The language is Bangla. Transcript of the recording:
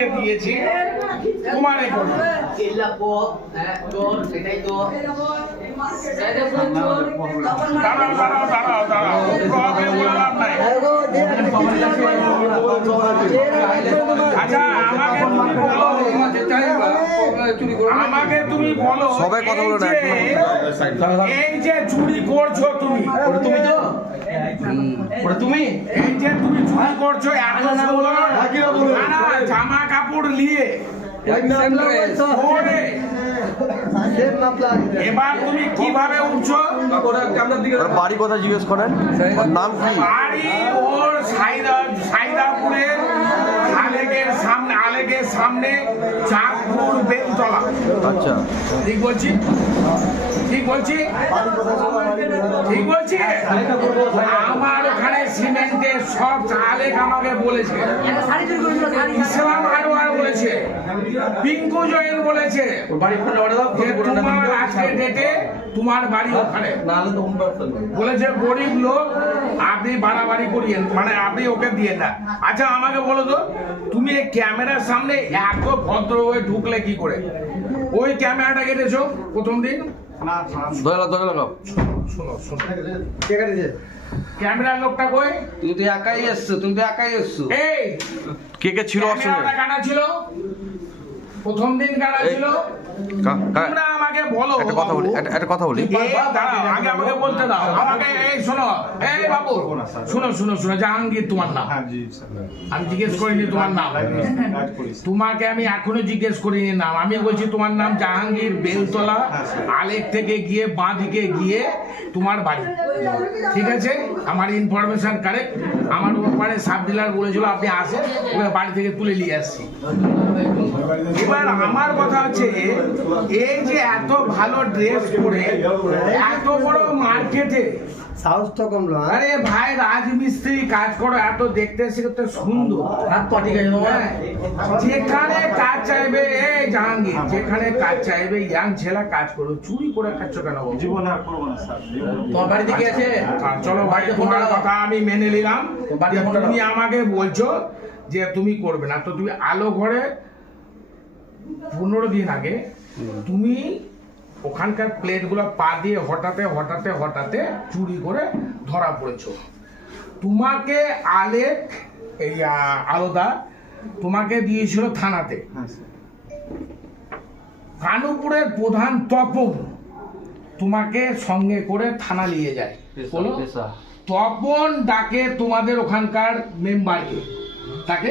দিয়েছি তোমার আচ্ছা আমাকে তুমি বলো সবাই কথা বলো না, এই যে চুরি করছো তুমি তুমি তো তুমি এই যে তুমি চুরি করছো এত জামা কাপড় নিয়ে এবার তুমি কিভাবে উঠছো? বাড়ি কথা জিজ্ঞেস করেন, নাম কি? বাড়ি ওর সাইদাপুরের আলেকের সামনে চাঁদপুর বেলতলা। আচ্ছা, ঠিক বলছি? ঠিক বলছি? ঠিক বলছি? আমার ওখানে সিমেন্টের সব আলেক আমাকে বলেছে, ইসলাম হারওয়ার বলেছে, পিঙ্কু জয়েন বলেছে তোমার আজকে ডেটে তোমার বাড়ি ওখানে বলেছে গরিব লোক আপনি বাড়াবাড়ি করিয়েন, মানে আপনি ওকে দিয়ে না। আচ্ছা আমাকে বলো তো, তুমি এই ক্যামেরার সামনে এত ভদ্র হয়ে ঢুকলে কি করে? ওই ক্যামেরাটা কেটেছো প্রথম দিন? ক্যামেরার লোকটা কই? তুই তো একাই এসছো, তুমি তো একাই এসছো। এই কে কে ছিল? ক্যামেরাটা কাটা ছিল প্রথম দিন, কাটা ছিল। তোমরা আমাকে বলো, একটা কথা বলি। আগে আমাকে বলতে দাও, আমাকে এই শোনো, এই বাবু শোনো, জাহাঙ্গীর তোমার নাম? আমি জিজ্ঞেস করিনি তোমার নাম, তোমাকে আমি এখনো জিজ্ঞেস করিনি নাম। আমি বলছি তোমার নাম জাহাঙ্গীর, বেলতলা আলেক থেকে গিয়ে বাঁ দিকে গিয়ে তোমার বাড়ি। ঠিক আছে, আমার ইনফরমেশন কারেক্ট। আমার ওপারে সাব ডিলার বলেছিল আপনি আসেন, ওকে বাড়ি থেকে তুলে নিয়ে আসছি। এবার আমার কথা হচ্ছে, এই যে এত ভালো ড্রেস পরে এত বড় মার্কেটে সাহস তো কমলো। আরে ভাই রাজমিস্ত্রি কাজ করো, এত দেখতে শিখতে সুন্দর, যেখানে কাজ চাইবে এই জাহাঙ্গীর, যেখানে কাজ চাইবে ইয়াং ছেলে কাজ করো, চুরি করে খাচ্ছ কেন? জীবনে আর করবো না স্যার। তোমার বাড়ি থেকে আছে? চলো ভাই, তোমার কথা আমি মেনে নিলাম। তুমি আমাকে বলছো যে তুমি করবে না, তো তুমি আলো ঘরে 15 দিন আগে তুমি ওখানকার প্লেটগুলো পা দিয়ে হঠাতে চুরি করে ধরা পড়েছো। তোমাকে আলেক এই আলোদা তোমাকে দিয়েছিল থানাতে। কানুপুরের প্রধান তপন তোমাকে সঙ্গে করে থানা নিয়ে যায়। বলো, তপন ডাকে তোমাদের ওখানকার মেম্বারকে, তাকে